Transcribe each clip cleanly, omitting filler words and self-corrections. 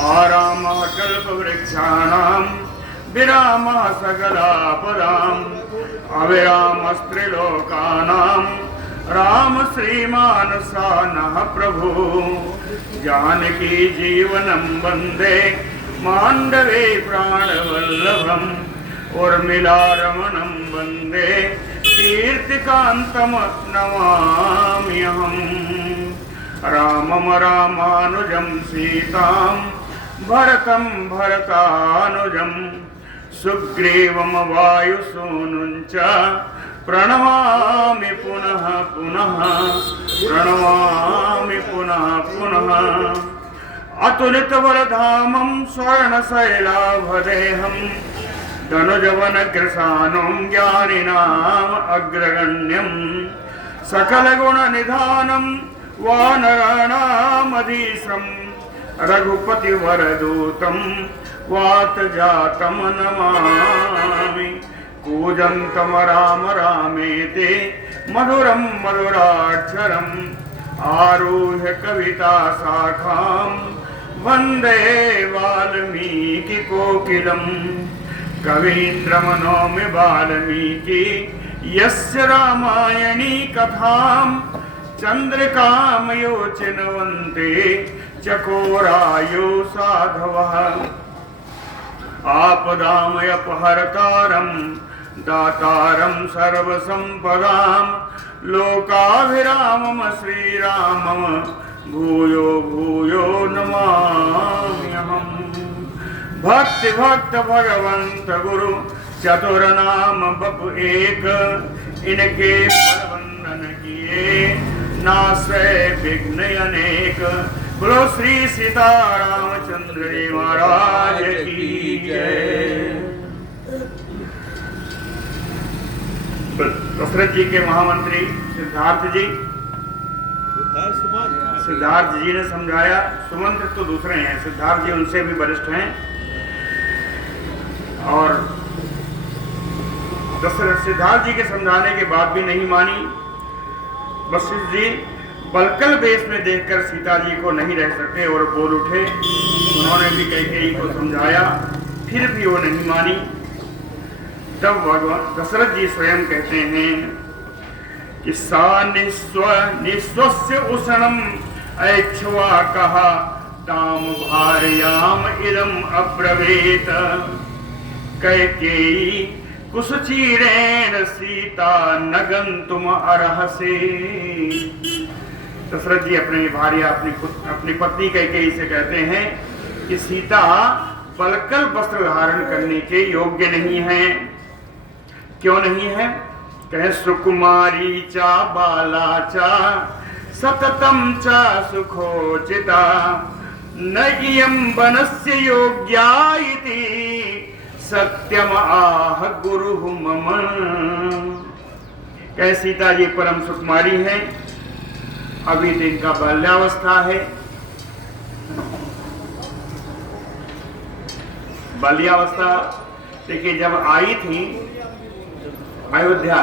आरामः कल्पवृक्षाणां विरामः सकलापदाम् अविरामस्त्रिलोकानां राम श्रीमानसानः प्रभु जानकी जीवनं वन्दे माण्डवे प्राणवल्लभम् उर्मिलारमणं वन्दे कीर्तिकान्तं नमाम्यहम् रामं रामानुजं सीतां भरतं भरतानुजं सुग्रीवं वायुसूनुं च प्रणमामि पुनः पुनः प्रणमामि पुनः पुनः अतुलितबलधामं स्वर्णशैलाभदेहं धनुजवनकृशानुं ज्ञानिनाम् अग्रगण्यं सकलगुणनिधानं वानराणामधीशं रघुपतिवरदूतं वातजातं नमामि कूजन्तं राम रामेति मधुरं मधुराक्षरम् आरुह्य कविताशाखां वन्दे वाल्मीकिकोकिलं कवीन्द्रमनोमि वाल्मीकि यस्य रामायणी कथां चन्द्रिकामयोचिन्वन्ते चकोरायो साधवः आपदामयपहर्तारं दातारं सर्वसम्पदां लोकाभिरामं श्रीरामं भूयो भूयो नमाम्यहम् भक्ति भक्त भगवंत गुरु चतुरनाम बपु एक इनके परवंदन किए नाशे विघ्न अनेक। बोलो श्री सीतारामचंद्र जी महाराज की जय। दशरथ जी के महामंत्री सिद्धार्थ जी ने समझाया। सुमंत्र तो दूसरे हैं, सिद्धार्थ जी उनसे भी वरिष्ठ हैं। और सिद्धार्थ जी के समझाने के बाद भी नहीं मानी। वशिष्ठ जी बलकल वेश में देखकर सीता जी को नहीं रह सके और बोल उठे। उन्होंने भी कैकेयी को समझाया, फिर भी वो नहीं मानी। तब भगवान दशरथ जी स्वयं कहते हैं कि सा निस्वस्य उष्णम ऐच्छवा कहा ताम भार्याम इदम अब्रवीत कैकेयी कुशचीरेण सीता नगंतुम अर्हसि। दशरथ जी अपनी भार्या अपनी पत्नी कैकेयी से कहते हैं कि सीता बलकल वस्त्र धारण करने के योग्य नहीं है। क्यों नहीं है? कहे सुकुमारी चा बाला चा सततम चा सुखोचिता न इयं वनस्य योग्या इति सत्यम आह गुरु मम। कहे सीता जी परम सुकुमारी है, अभी तो इनका बाल्यावस्था है। बाल्यावस्था देखिए, जब आई थी अयोध्या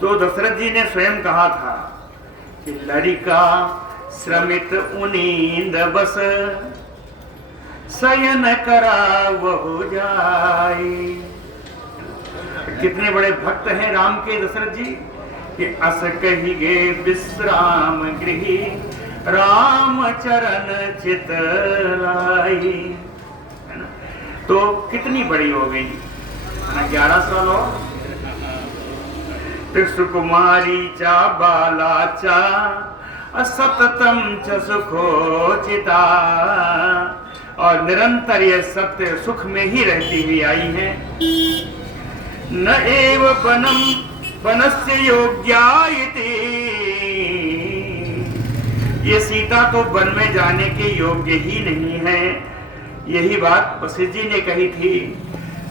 तो दशरथ जी ने स्वयं कहा था कि लड़िका श्रमित उनींद बस शयन करा वहु जाई। कितने बड़े भक्त हैं राम के दशरथ जी कि अस कही गे विश्राम गृही राम चरण चित लाई। है ना? तो कितनी बड़ी हो गई ना, 11 साल हो। सुकुमारी चा बाला चा असततम च सुखोचिता। और निरंतर ये सत्य सुख में ही रहती हुई आई है। न एव वनम वनस्य योग्या इति। ये सीता तो वन में जाने के योग्य ही नहीं है। यही बात वशिष्ठ जी ने कही थी,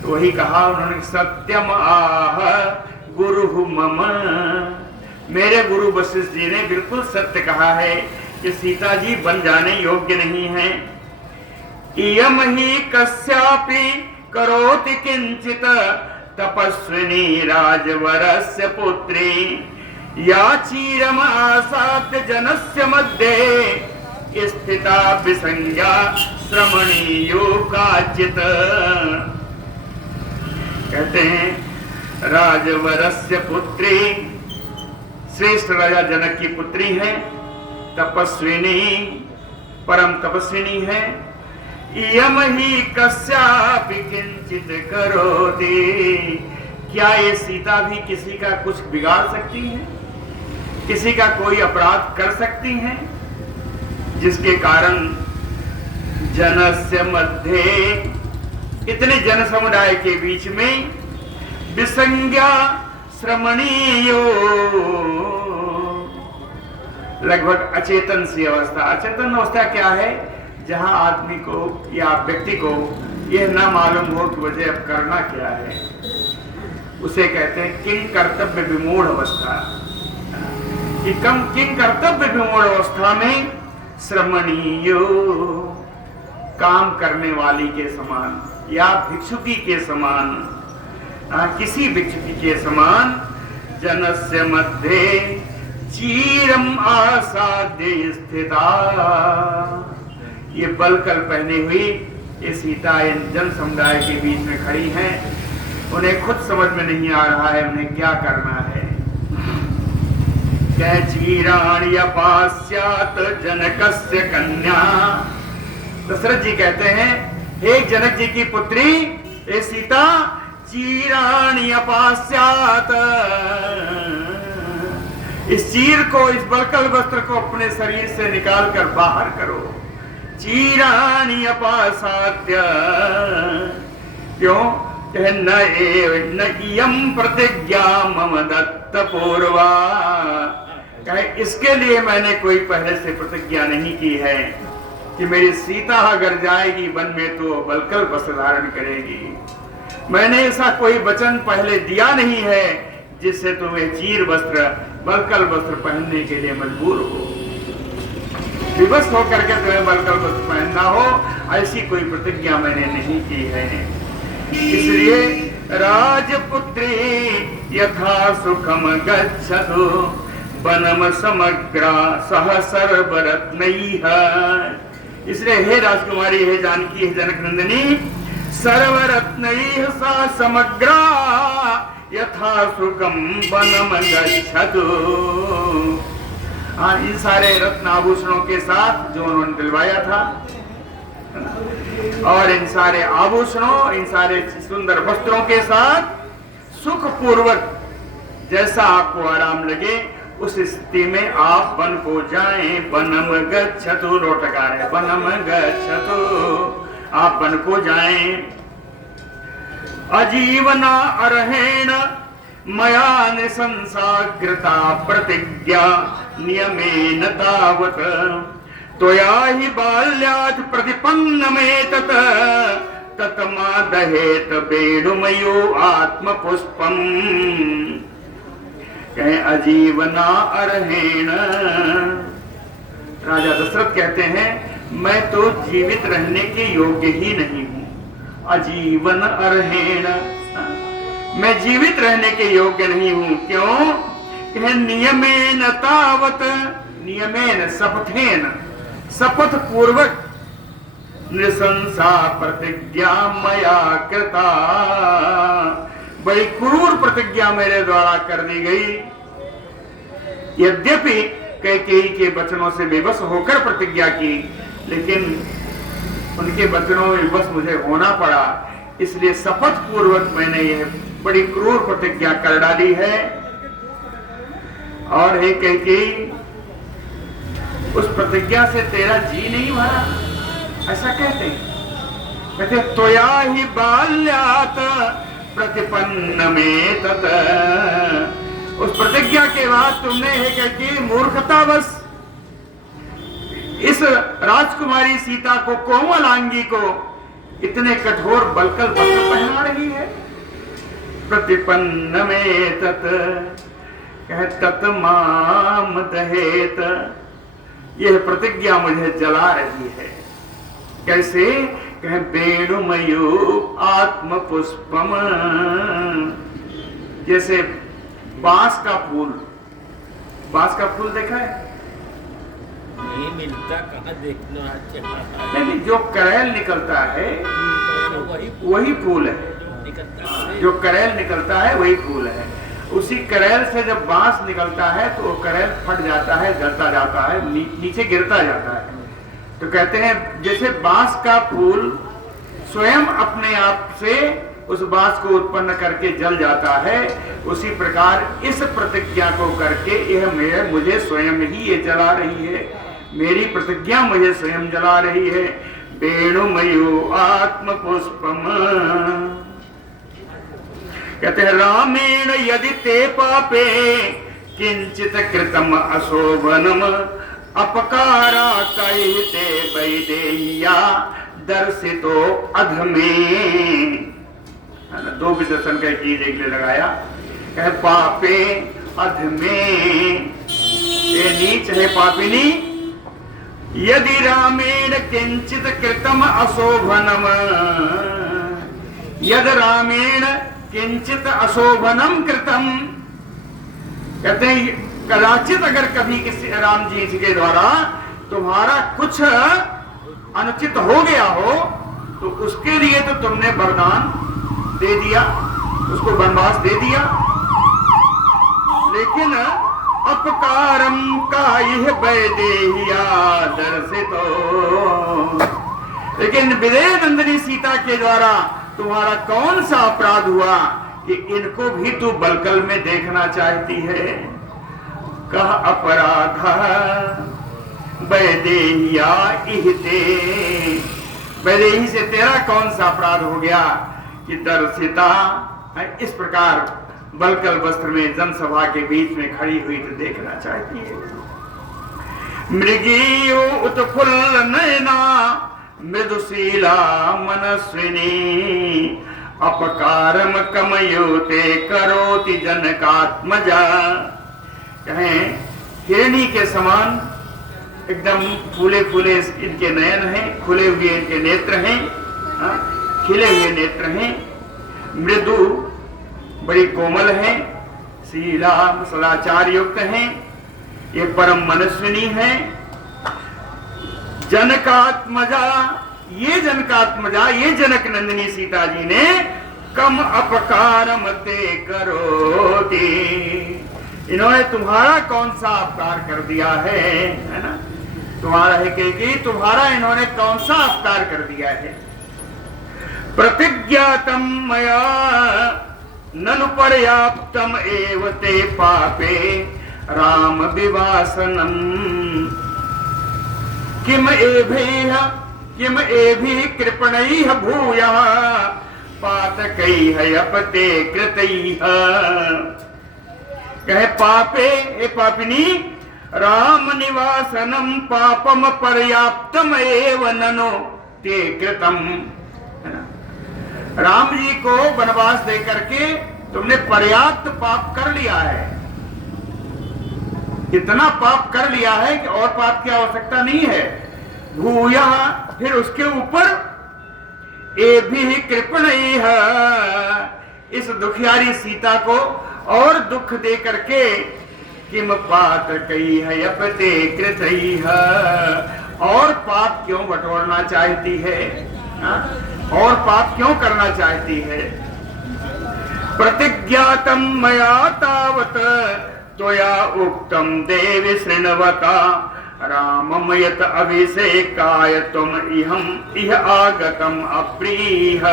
तो वही कहा उन्होंने, सत्यम आह गुरु मम। मेरे गुरु वशिष्ठ जी ने बिल्कुल सत्य कहा है कि सीता जी वन जाने योग्य नहीं है। इयम ही कस्यापि करोति किंचित तपस्विनी राजवरस्य पुत्री या चीरमासाद्य जनस्य मध्ये स्थिता विसंज्ञा श्रमणीयो काचित। कहते हैं राजवरस्य पुत्री, श्रेष्ठ राजा जनक की पुत्री है, तपस्विनी, परम तपस्विनी है। यम ही कस्यापि किंचित करोति, क्या ये सीता भी किसी का कुछ बिगाड़ सकती है, किसी का कोई अपराध कर सकती हैं, जिसके कारण जनस्य मध्य, इतने जन समुदाय के बीच में विसंज्ञा श्रमणीयो, लगभग अचेतन सी अवस्था। अचेतन अवस्था क्या है? जहां आदमी को या व्यक्ति को यह ना मालूम हो कि मुझे अब करना क्या है, उसे कहते हैं किंग कर्तव्य विमूढ़ अवस्था। कि कम किंग कर्तव्य विमूढ़ अवस्था में श्रमणीयो, काम करने वाली के समान या भिक्षुकी के समान, किसी भिक्षुकी के समान, जनस्य मध्य चीरम आसाद्य स्थिता, ये बलकल पहने हुई ये सीता जन समुदाय के बीच में खड़ी हैं। उन्हें खुद समझ में नहीं आ रहा है उन्हें क्या करना है। क्या चीराण्यपास्यात् जनकस्य कन्या, दशरथ जी कहते हैं हे जनक जी की पुत्री, हे सीता, चीराण्यपास्यात्, इस चीर को, इस बलकल वस्त्र को अपने शरीर से निकाल कर बाहर करो। चीराण्यपासाद्य, क्यों? न इयं प्रतिज्ञा मम दत्त पूर्वा, कहे इसके लिए मैंने कोई पहले से प्रतिज्ञा नहीं की है कि मेरी सीता अगर जाएगी वन में तो बलकल वस्त्र धारण करेगी। मैंने ऐसा कोई वचन पहले दिया नहीं है जिससे तुम्हें चीर वस्त्र, बलकल वस्त्र पहनने के लिए मजबूर हो, विवश होकर के तुम्हें बलकल वस्त्र पहनना हो, ऐसी कोई प्रतिज्ञा मैंने नहीं की है। इसलिए राजपुत्री यथा सुखम गच्छतु वनम समग्रा सह सर्वरत्नैः, इसलिए हे राजकुमारी, हे जानकी, हे जनक नंदिनी, सर्वरत्नैः सा समग्रा यथा सुखम वनम गच्छतु, इन सारे रत्न आभूषणों के साथ जो उन्होंने दिलवाया था, और इन सारे आभूषणों, इन सारे सुंदर वस्त्रों के साथ सुख पूर्वक जैसा आपको आराम लगे उस स्थिति में आप वन को जाएं। वनम गच्छतु, रोटकार है, वनम गच्छतु, आप वन को जाएं। अजीवना अर्हेण मया निसंसाग्रता प्रतिज्ञा नियमेन तावत् त्वया हि बाल्यात् प्रतिपन्नमेतत् ततमादहेत वेणुमयो आत्मपुष्पम्। कहे अजीवना अर्हेण, राजा दशरथ कहते हैं मैं तो जीवित रहने के योग्य ही नहीं हूं। अजीवन अर्हेण, मैं जीवित रहने के योग्य नहीं हूं। क्यों? कहे नियमेन तावत्, नियमेन शपथेन, शपथ पूर्वक, नृशंसा प्रतिज्ञा मया कृता, बड़ी क्रूर प्रतिज्ञा मेरे द्वारा कर दी गई। यद्यपि कैकेयी के वचनों से विवश होकर प्रतिज्ञा की, लेकिन उनके वचनों में विवश मुझे होना पड़ा, इसलिए शपथ पूर्वक मैंने यह बड़ी क्रूर प्रतिज्ञा कर डाली है। और हे कैकेयी, उस प्रतिज्ञा से तेरा जी नहीं भरा, ऐसा कहते हैं। कहते त्वया ही बाल्यात् प्रतिपन्नमेतत्, उस प्रतिज्ञा के बाद तुमने हे कैकेयी मूर्खतावश इस राजकुमारी सीता को, कोमलांगी को इतने कठोर बलकल वस्त्र पहना रही है। प्रतिपन्नमेतत्, कहे ततमाम दहेत, यह प्रतिज्ञा मुझे जला रही है। कैसे? कहे वेणुमयो आत्मपुष्पम, जैसे बांस का फूल, बांस का फूल देखा है? नहीं मिलता, कहाँ देखना चाहता नहीं, जो करेल निकलता है वही फूल है। निकलता जो करेल निकलता है वही फूल है। उसी करेल से जब बांस निकलता है तो वो करेल फट जाता है, जलता जाता है, नीचे गिरता जाता है। तो कहते हैं जैसे बांस का फूल स्वयं अपने आप से उस बांस को उत्पन्न करके जल जाता है, उसी प्रकार इस प्रतिज्ञा को करके यह मुझे स्वयं ही ये जला रही है। मेरी प्रतिज्ञा मुझे स्वयं जला रही है। वेणुमयो आत्म पुष्पम, कहते हैं रामेण यदि ते पापे किंचित कृतम अशोभनम अपकारा कहते वैदेह्या दर्शितो अधमे। दो विशेषण का चीज एक लगाया, कहे पापे अधमे, ये नीच है पापिनी। यदि रामेण किंचित कृतम अशोभनम, यद रामेण किंचित अशोभनम कृतम, कहते हैं कदाचित अगर कभी किसी राम जी के द्वारा तुम्हारा कुछ अनुचित हो गया हो तो उसके लिए तो तुमने वरदान दे दिया, उसको वनवास दे दिया, लेकिन अपकारम का यह वैदेह्या दर्शितो, लेकिन विदेह नंदिनी सीता के द्वारा तुम्हारा कौन सा अपराध हुआ कि इनको भी तू बलकल में देखना चाहती है। कह अपराध वैदेह्या इहते, वैदेही से तेरा कौन सा अपराध हो गया कि दर्शिता इस प्रकार बलकल वस्त्र में जनसभा के बीच में खड़ी हुई तो देखना चाहती है। मृगीयो उत्फुल्ल नयना मृदुशीला मनस्विनी अपकारम कमयोते करोति जनकात्मजा, कहें हिरणी के समान एकदम फूले फूले इनके नयन हैं, खुले हुए इनके नेत्र हैं, खिले हुए नेत्र हैं, मृदु बड़ी कोमल हैं, शीला सदाचार युक्त हैं, ये परम मनस्विनी हैं। जनकात्मजा, ये जनकात्मजा, ये जनक नंदिनी सीता जी ने कम अपकारम ते करोति, इन्होंने तुम्हारा कौन सा अपकार कर दिया है ना, तुम्हारा है कि तुम्हारा इन्होंने कौन सा अपकार कर दिया है। प्रतिज्ञातम मया ननु पर्याप्तम एव ते पापे राम विवासनम किम एभिः कृपणैः भूयः पातकैः अपते कृतैः, कहे पापे ए पापिनी राम निवासनम पापम पर्याप्तम एव ननो ते कृतम, राम जी को वनवास दे करके तुमने पर्याप्त पाप कर लिया है, इतना पाप कर लिया है कि और पाप की आवश्यकता नहीं है। भूया, फिर उसके ऊपर एभिः कृपणैः, इस दुखियारी सीता को और दुख दे करके किम पातकैः अपते कृतैः, और पाप क्यों बटोरना चाहती है, और पाप क्यों करना चाहती है। प्रतिज्ञातम मया तावत त्वया उक्तम देवी शृण्वता रामम यत अभिषेकाय त्वम इह आगतम अप्रीह,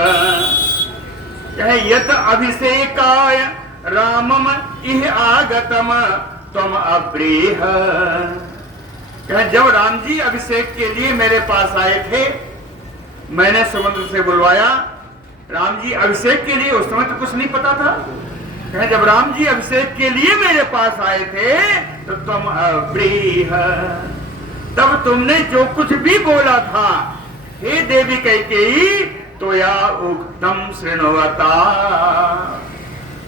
यत अभिषेकाय रामम इह आगतम त्वम अप्रीह, जब राम जी अभिषेक के लिए मेरे पास आए थे, मैंने समुद्र से बुलवाया। राम जी अभिषेक के लिए, उस समय तो कुछ नहीं पता था, जब राम जी अभिषेक के लिए मेरे पास आए थे तो तुम अप्रीह, तब तुमने जो कुछ भी बोला था, हे देवी कैकेयी तो या उक्तम शृण्वता,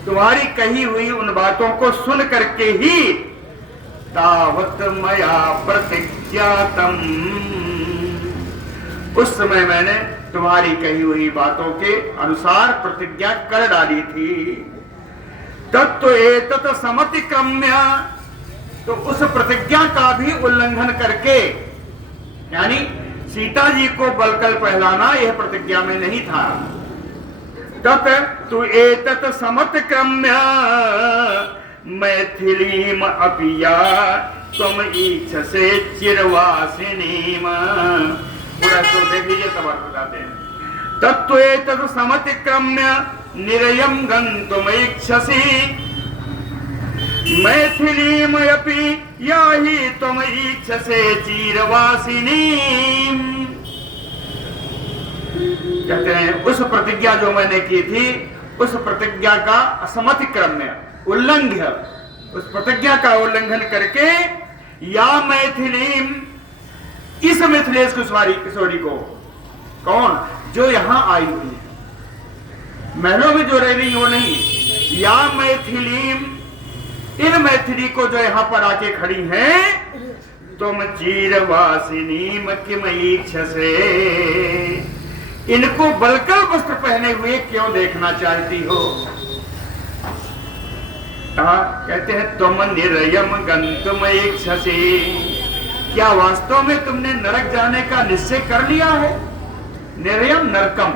तुम्हारी कही हुई उन बातों को सुन करके ही तावत मया प्रतिज्ञातम, उस समय मैंने तुम्हारी कही हुई बातों के अनुसार प्रतिज्ञा कर डाली थी। तत्व एतत् समतिक्रम्य, तो उस प्रतिज्ञा का भी उल्लंघन करके, यानी सीता जी को बलकल पहलाना यह प्रतिज्ञा में नहीं था। तत तु एतत् समतिक्रम्य मैथिलीम अपिया तुम ईक्षसे चिरवासिनीम। पूरा तो देख लीजिए, तब आप बताते हैं। तत्व एतत् समतिक्रम्य निरयम गन्तुम ईक्षसि मैथिलीम अपि याहि तुम ईक्षसे चिरवासिनीम। कहते हैं उस प्रतिज्ञा जो मैंने की थी, उस प्रतिज्ञा का असमतिक्रम्य उल्लंघ्य, उस प्रतिज्ञा का उल्लंघन करके या मैथिलीम, इस मिथिलेश किशोरी को, कौन, जो यहां आई हुई है, महलों में जो रह रही वो नहीं, या मैथिलीम, इन मैथिली को जो यहां पर आके खड़ी हैं, तुम चिरवासिनीम किम ईक्षसे, इनको बलकल वस्त्र पहने हुए क्यों देखना चाहती हो। कहते हैं तुम निरयम गंतुम ईक्षसे, क्या वास्तव में तुमने नरक जाने का निश्चय कर लिया है। निरयम नरकम,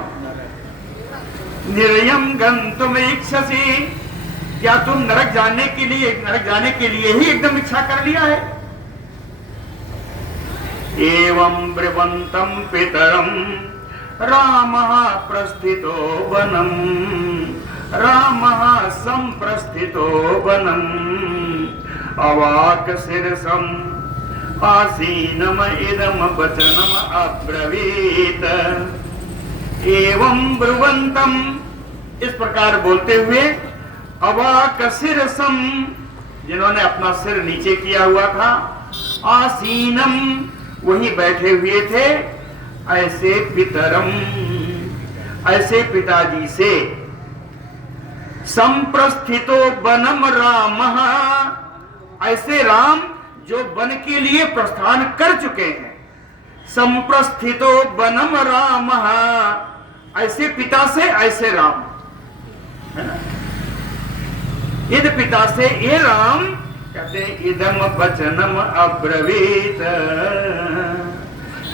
निरयम गंतुम ईक्षसे, क्या तुम नरक जाने के लिए ही एकदम इच्छा कर लिया है। एवं ब्रुवन्तं पितरम रामः प्रस्थितो वनम, रामः संप्रस्थितो वनम अवाक शिरसम आसीनम इदम वचनम अब्रवीत। एवं ब्रुवन्तम, इस प्रकार बोलते हुए, अवाक शिरसम, जिन्होंने अपना सिर नीचे किया हुआ था, आसीनम, वहीं बैठे हुए थे, ऐसे पितरम, ऐसे पिताजी से, संप्रस्थितो वनम रामः, ऐसे राम जो वन के लिए प्रस्थान कर चुके हैं। संप्रस्थितो वनम रामः, ऐसे पिता से ऐसे राम, है ना। इद पिता से ये राम, कहते हैं इदम वचनम अब्रवीत,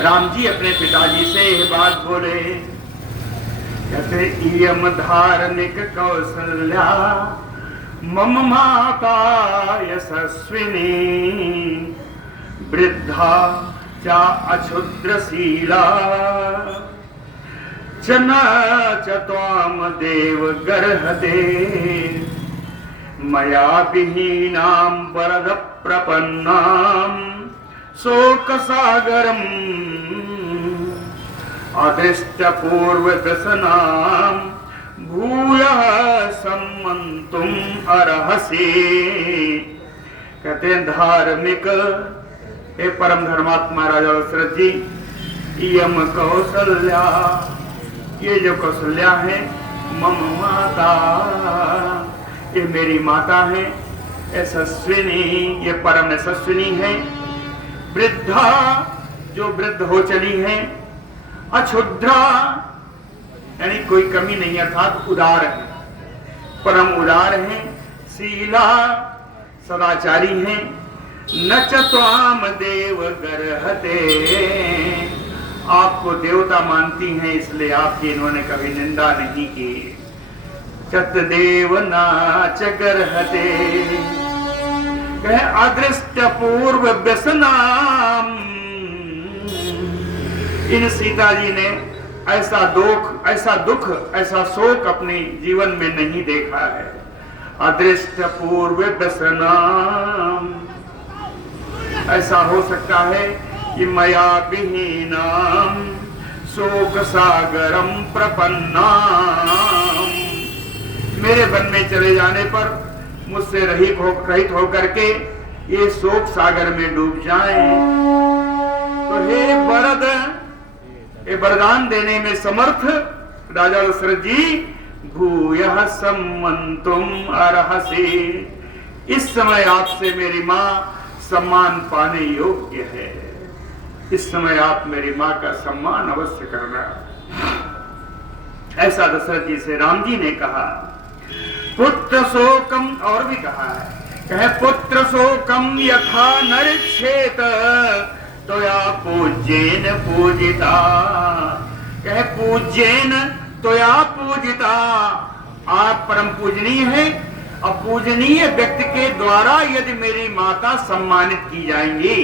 राम जी अपने पिताजी से यह बात बोले। कहते इयम धार्मिक कौशल्या मम माता यशस्विनी, वृद्धा चा अक्षुद्रशीला, च त्वाम देव गर्हते, मया विहीनां वरद प्रपन्नां शोक सागरम अदृष्टपूर्वदशनां भूयः सम्मन्तुम अर्हसि। कहते हैं धार्मिक, हे परम धर्मात्मा राजा दशरथ जी, इयम कौशल्या, ये जो कौशल्या है, मम माता, ये मेरी माता है, यशस्विनी, ये परम यशस्विनी है, वृद्धा, जो वृद्ध हो चली है, अक्षुद्रा, यानी कोई कमी नहीं, अर्थात उदार है, परम उदार है, शीला, सदाचारी है, न च त्वाम देव गर्हते, आपको देवता मानती हैं, इसलिए आपकी इन्होंने कभी निंदा नहीं की। चत देव नाच गर्हते, कह अदृष्ट पूर्व व्यसनाम, इन सीता जी ने ऐसा दुख, ऐसा शोक अपने जीवन में नहीं देखा है। अदृष्ट पूर्व व्यसनाम, ऐसा हो सकता है कि मया विहीनाम शोक सागरम प्रपन्नाम, मेरे वन में चले जाने पर मुझसे रहित होकर के ये शोक सागर में डूब जाएं। तो हे वरद, ये वरदान देने में समर्थ राजा दशरथ जी, भूयः सम्मन्तुम अर्हसि, इस समय आपसे मेरी माँ सम्मान पाने योग्य है, इस समय आप मेरी माँ का सम्मान अवश्य करना। ऐसा दशरथ जी से राम जी ने कहा। पुत्र शोकम, और भी कहा है कहे पुत्र शोकम यथा नरिक्षेत त्वया पूज्येन पूजिता। कहे पूज्येन त्वया पूजिता, आप परम पूजनीय हैं। अब पूजनीय व्यक्ति के द्वारा यदि मेरी माता सम्मानित की जाएंगी,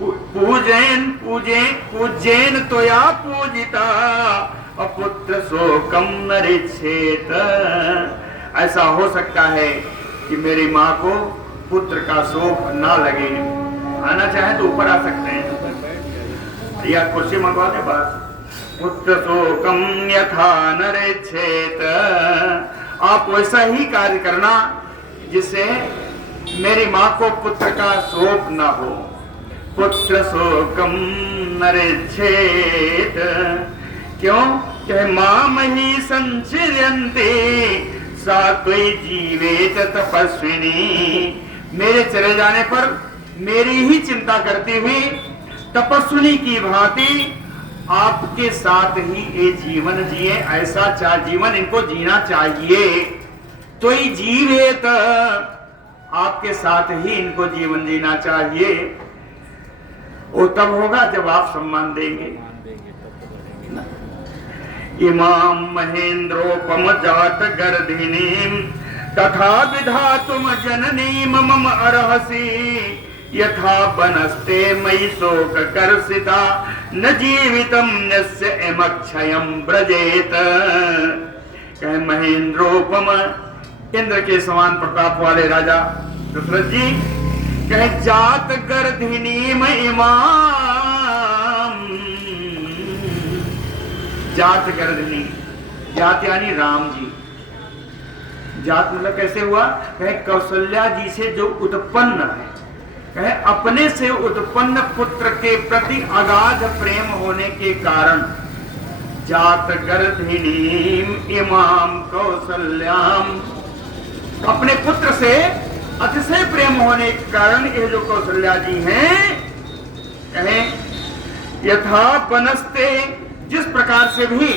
पूजन पूज्येन त्वया पूजिता अपुत्र शोकम नरिक्षेत। ऐसा हो सकता है कि मेरी माँ को पुत्र का शोक ना लगे। आना चाहे तो ऊपर आ सकते हैं या कुर्सी मंगवा दे बस। पुत्र शोकम यथा नरिक्षेत, आप वैसा ही कार्य करना जिससे मेरी माँ को पुत्र का शोक न हो। पुत्र शोकम नरिक्षेत, क्यों? कहे मां मही संचिर्यन्ते सा त्वयि जीवेत तपस्विनी। मेरे चले जाने पर मेरी ही चिंता करती हुई तपस्विनी की भांति आपके साथ ही ये जीवन जिए, ऐसा जीवन इनको जीना चाहिए। त्वयि जीवेत, आपके साथ ही इनको जीवन जीना चाहिए। वो तब होगा जब आप सम्मान देंगे। इमाम महेंद्रोपम जात गर्धिनीम तथा विधातुम जननीम मम अर्हसि यथा बनस्ते मयि शोक कर्षिता न जीवितम यस्य एमक्षयम ब्रजेत। कहे महेंद्रोपम, इंद्र के समान प्रताप वाले राजा दशरथ जी, कहे जात गर्धिनीम इमाम। जात गर्धिनी, जात यानी राम जी। जात मतलब कैसे हुआ? कहे कौशल्या जी से जो उत्पन्न है, कहे अपने से उत्पन्न पुत्र के प्रति अगाध प्रेम होने के कारण जात गर्धिनीम इमाम कौशल्याम, अपने पुत्र से अतिशय प्रेम होने के कारण ये जो कौशल्या जी हैं, कहे यथा बनस्ते, जिस प्रकार से भी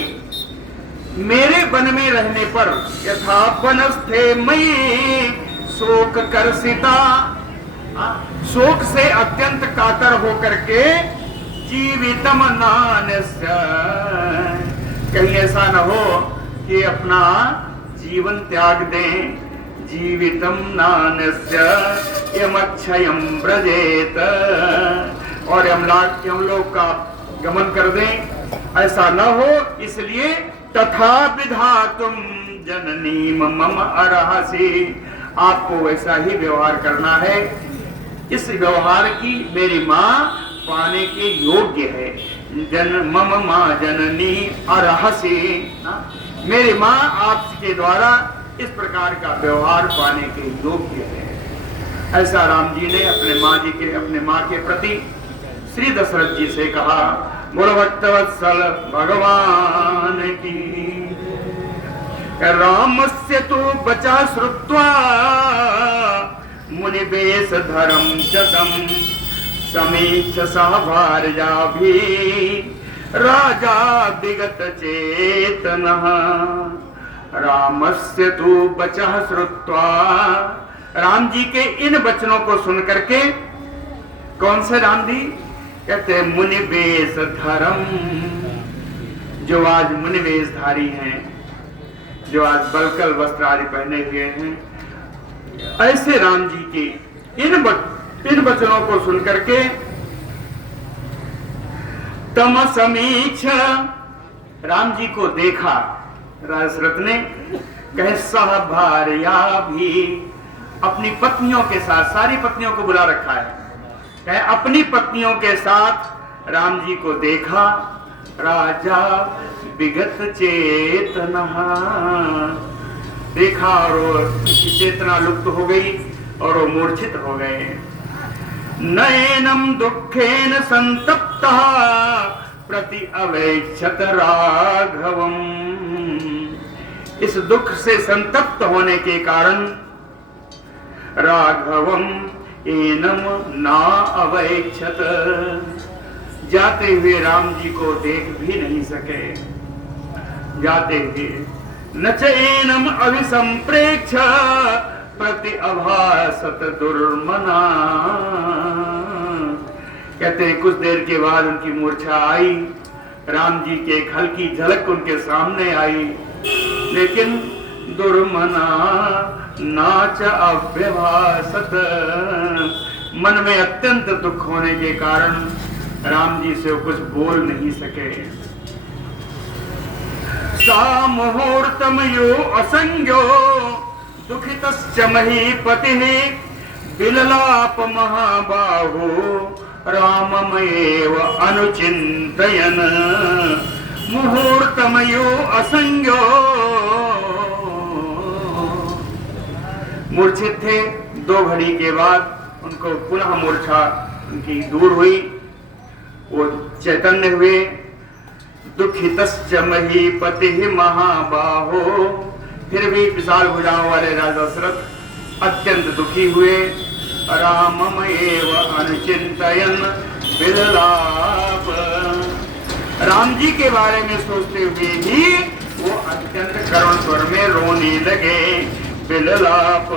मेरे वन में रहने पर, यथा बनस्ते मयि शोक कर्षिता, शोक से अत्यंत कातर होकर के जीवितम नान्यस्य, कहीं ऐसा न हो कि अपना जीवन त्याग दें। जीवितम नान्यस्य यमक्षयम ब्रजेत, और यमलोक का गमन कर दें, ऐसा न हो। इसलिए तथा विधातुम जननी मम अर्हसि, आपको वैसा ही व्यवहार करना है। इस व्यवहार की मेरी माँ पाने के योग्य है। मम माँ जननी अर्हसि, मेरी माँ आपके द्वारा इस प्रकार का व्यवहार पाने के योग्य है। ऐसा राम जी ने अपने माँ के प्रति श्री दशरथ जी से कहा। बोलो भक्तवत्सल भगवान की। रामस्य तु बचा श्रुत्वा मुनिवेश धरम चतम समीक्ष सहभार्याभि राजा विगत चेतनः। रामस्य तु बचः श्रुत्वा, राम जी के इन वचनों को सुन करके, कौन से राम जी? कहते मुनिवेश धरम, जो आज मुनिवेशधारी हैं, जो आज बलकल वस्त्र आदि पहने हुए हैं, ऐसे राम जी के इन वचनों को सुन करके तम समीक्ष, राम जी को देखा दशरथ ने। कहे सहभार्या भी, अपनी पत्नियों के साथ, सारी पत्नियों को बुला रखा है, कहे अपनी पत्नियों के साथ राम जी को देखा। राजा विगत चेतनः, देखा और उनकी चेतना लुप्त हो गई और वो मूर्छित हो गए। नयनम दुखेन संतप्तः प्रति अवेक्षत राघवम, इस दुख से संतप्त होने के कारण राघवम एनम ना अवेक्षत, जाते हुए राम जी को देख भी नहीं सके। जाते हुए न चैनम अभिसंप्रेक्ष प्रति अभासत दुर्मना। कहते हैं कुछ देर के बाद उनकी मूर्छा आई, राम जी की एक हल्की झलक उनके सामने आई, लेकिन दुर्मना नाच अव्यभासत, मन में अत्यंत दुख होने के कारण राम जी से वो कुछ बोल नहीं सके। सा मुहूर्तम यो असंज्ञो दुखितश्च महीपतिः विललाप महाबाहो राममेव अनुचिन्तयन्। मुहूर्तमयो असंज्ञो, मूर्छित थे, 2 घड़ी के बाद उनको पुनः मूर्छा उनकी दूर हुई, वो चैतन्य हुए। दुखितश्च महीपतिः महाबाहो, फिर भी विशाल भुजाओं वाले राजा दशरथ अत्यंत दुखी हुए। राममेव अनुचिन्तयन् विललाप, राम जी के बारे में सोचते हुए ही वो अत्यंत करुण स्वर में रोने लगे। विललाप,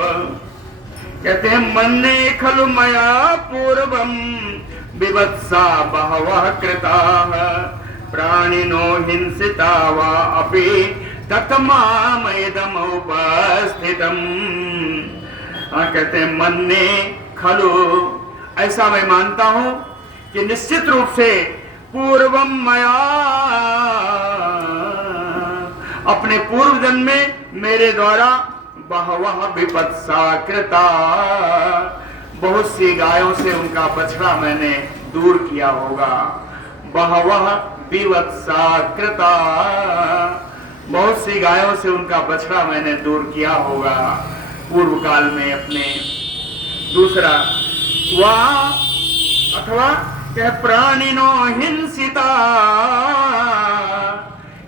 कहते हैं मन्ने खलु मया पूर्वम विवत्सा बहवः कृताः प्राणिनो हिंसिता वा अपि तत्मामेदम् उपस्थितम्। कहते हैं मन्ने खलु, ऐसा मैं मानता हूं कि निश्चित रूप से पूर्वम मया, अपने पूर्व जन्म में मेरे द्वारा बहवः विपत्सा कृता, बहुत सी गायों से उनका बछड़ा मैंने दूर किया होगा। बहवः विवत्सा कृता, बहुत सी गायों से उनका बछड़ा मैंने दूर किया होगा पूर्व काल में अपने। दूसरा वह अथवा कह प्राणिनो हिंसिता,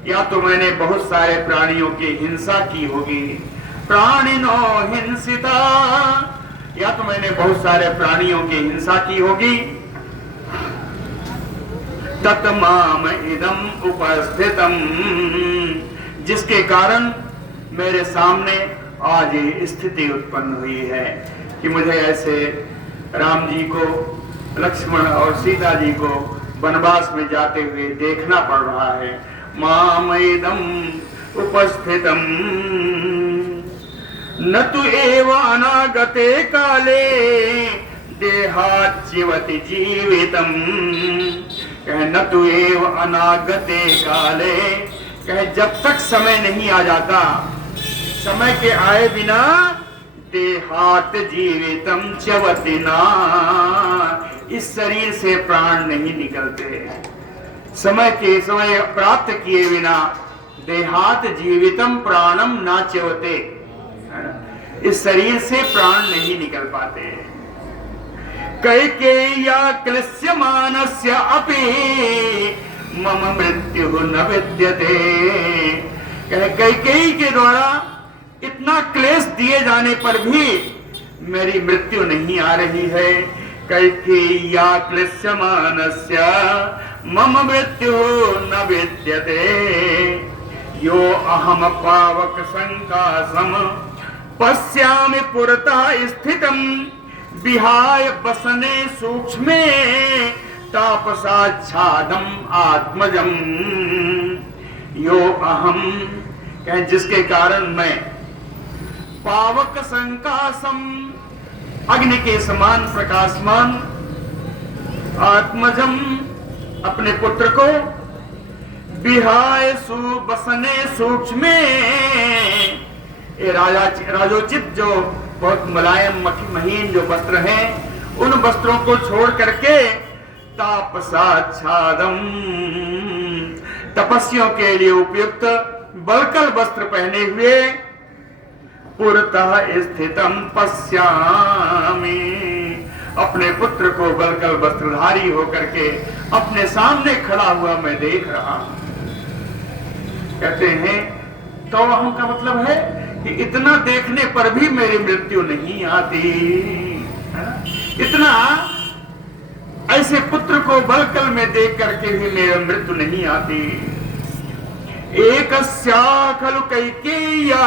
या तो मैंने बहुत सारे प्राणियों की हिंसा की होगी। प्राणिनो हिंसिता, या तो मैंने बहुत सारे प्राणियों की हिंसा की होगी। तत्माम इदम उपस्थितम, जिसके कारण मेरे सामने आज ये स्थिति उत्पन्न हुई है कि मुझे ऐसे राम जी को, लक्ष्मण और सीता जी को वनवास में जाते हुए देखना पड़ रहा है। मामेदम उपस्थितम न तु एव अनागते काले देहाच्यवति जीवितम। न तु एव अनागते काले, कहे जब तक समय नहीं आ जाता, समय के आए बिना देहात जीवितम च्यवति ना, इस शरीर से प्राण नहीं निकलते। समय प्राप्त किए बिना देहात जीवितम प्राणम ना च्यवते, इस शरीर से प्राण नहीं निकल पाते। कैकेय्या क्लिश्यमानस्य अपि मम मृत्यु न विद्यते। कैकेयी के द्वारा इतना क्लेश दिए जाने पर भी मेरी मृत्यु नहीं आ रही है। कैकेय्या क्लिश्यमानस्य मम मृत्यु न विद्यते। यो अहम पावक संकासम पश्यामि पुरतः स्थितम विहाय बसने सूक्ष्मे तापसाच्छादम आत्मजम। यो अहम, जिसके कारण मैं पावक संकासम, अग्नि के समान प्रकाशमान, आत्मजम, अपने पुत्र को, विहाय बसने सूक्ष्मे, राजोचित जो बहुत मुलायम महीन जो वस्त्र हैं, उन वस्त्रों को छोड़ करके तापसाच्छादम, तपस्वियों के लिए उपयुक्त बलकल वस्त्र पहने हुए, पुरतः स्थितम पश्यामि, अपने पुत्र को बलकल वस्त्रधारी होकर के अपने सामने खड़ा हुआ मैं देख रहा हूं। कहते हैं तो हम का मतलब है कि इतना देखने पर भी मेरी मृत्यु नहीं आती, इतना ऐसे पुत्र को बलकल में देख करके भी मेरी मृत्यु नहीं आती। एकस्या खलु कैकेय्या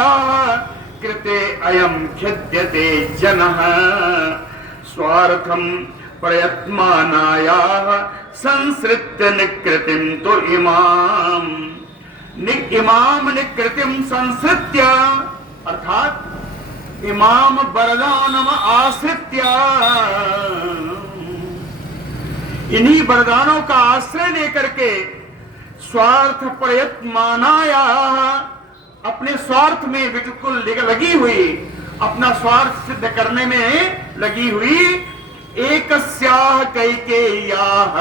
कृते अयम खिद्यते जनः स्वार्थम प्रयत्मानायाः संसृत्य निकृतिम तो इमाम निकृतिम संसृत्य अर्थात इमाम वरदानम आश्रित्य इन्हीं वरदानों का आश्रय लेकर के स्वार्थ प्रयत्मानाया अपने स्वार्थ में बिल्कुल लगी हुई, अपना स्वार्थ सिद्ध करने में लगी हुई एकस्याः कैकेय्याः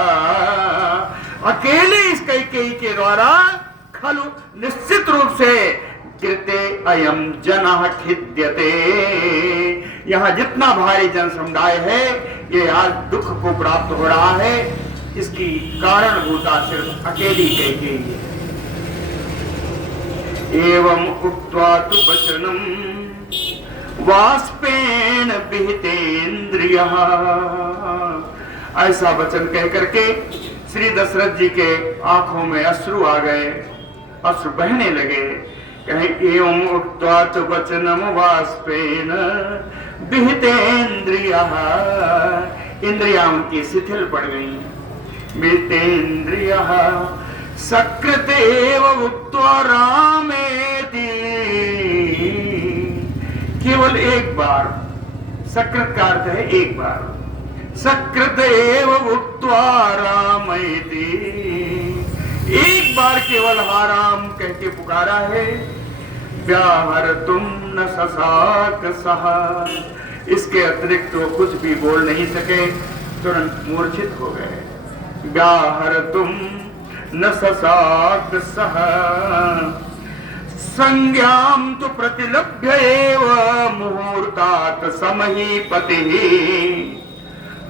अकेले इस कैकेयी के द्वारा खलु निश्चित रूप से कृते अयम जनः खिद्यते, यहाँ जितना भारी जन समुदाय है ये आज दुख को प्राप्त हो रहा है, इसकी कारणभूता सिर्फ अकेली कैकेयी है। एवं उक्त्वा तु वचनम वाष्पेन विहितेन्द्रियः, ऐसा वचन कह करके श्री दशरथ जी के आंखों में अश्रु आ गए, अश्रु बहने लगे। कहें एवं उक्त्वा तु वचनम वाष्पेन विहितेन्द्रियः, इंद्रियां उनकी शिथिल पड़ गई। विहितेन्द्रियः सकृत एव उक्त्वा रामेति, केवल एक बार, सकृत का अर्थ है एक बार, सकृत एव उक्त्वा रामेति, एक बार केवल हा राम कह के पुकारा है। व्याहर्तुं न ससाक सः, इसके अतिरिक्त वो कुछ भी बोल नहीं सके, तुरंत मूर्छित हो गए। व्याहर्तुं न ससाक सः संज्ञां तु प्रतिलभ्य एव मुहूर्तात् समहीपतिः,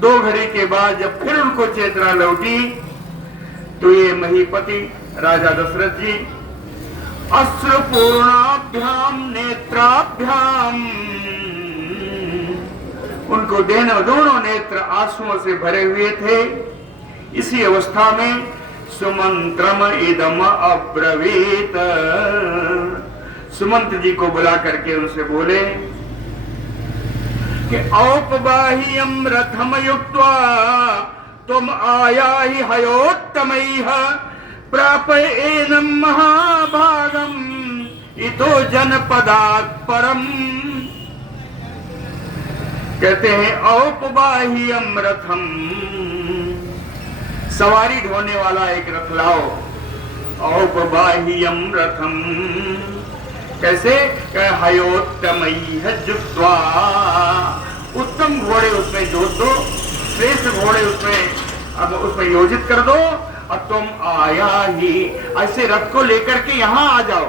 2 घड़ी के बाद जब फिर उनको चेतना लौटी तो ये महीपति राजा दशरथ जी अश्रुपूर्णाभ्याम नेत्राभ्याम, उनको दोनों नेत्र आंसुओं से भरे हुए थे। इसी अवस्था में सुमंत्रम इदम अब्रवीत, सुमंत जी को बुला करके उनसे बोले कि औपबाह्यम रथम युक्त्वा तुम आयाहि हयोत्तमैः प्रापयेनं महाभागम इतो जनपदात् परम। कहते हैं औपबाह्यम रथम, सवारी ढोने वाला एक रथ लाओ। औपबाह्यम रथम कैसे? हयोत्तमैः जुक्त्वा, उत्तम घोड़े उसमें जोत दो, श्रेष्ठ घोड़े उसमें योजित कर दो, और तुम आया ही ऐसे रथ को लेकर के यहाँ आ जाओ,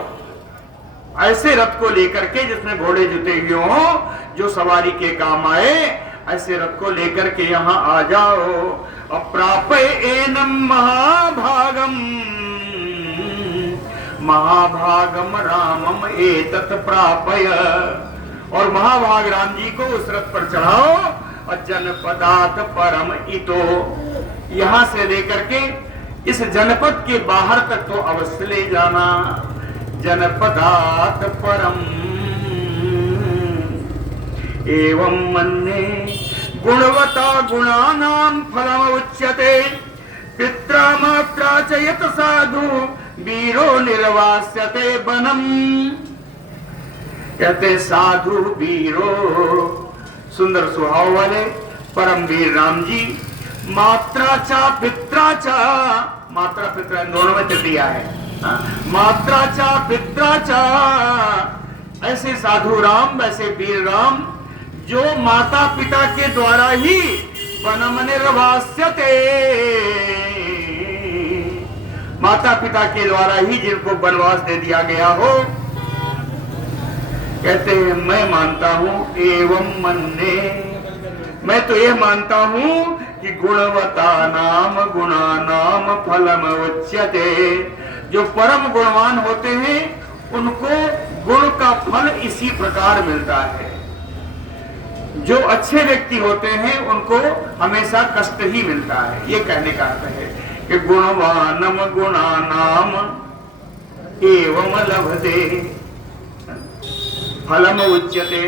ऐसे रथ को लेकर के जिसमें घोड़े जुटे हुए हो, जो सवारी के काम आए, ऐसे रथ को लेकर के यहाँ आ जाओ। अप्रापयेनं महाभागम, महाभागम रामम एतत् प्रापय, और महाभाग राम जी को उस रथ पर चढ़ाओ। और जनपदात् परम इतो, यहां से लेकर के इस जनपद के बाहर तक तो अवश्य ले जाना। जनपदात् परम एवं मन्ये गुणवता गुणानां फलम उच्यते, पित्रा मात्रा च यत साधु वीरो निर्वास्यते वनम। कहते साधु वीरो, सुंदर स्वभाव वाले परम वीर राम जी, मात्रा चा पित्रा चा, मात्रा पित्रा दोनों में तृतीया है, मात्रा चा पित्रा चा, ऐसे साधु राम, ऐसे वीर राम जो माता पिता के द्वारा ही वनम निर्वास्यते, माता पिता के द्वारा ही जिनको वनवास दे दिया गया हो। कहते हैं मैं मानता हूं, एवं मन्ये, मैं तो यह मानता हूं कि गुणवता नाम गुणा नाम फलम उच्यते, जो परम गुणवान होते हैं उनको गुण का फल इसी प्रकार मिलता है। जो अच्छे व्यक्ति होते हैं उनको हमेशा कष्ट ही मिलता है। ये कहने का अर्थ है कि गुणवानम गुणानाम एवं लभते, फलम उच्यते,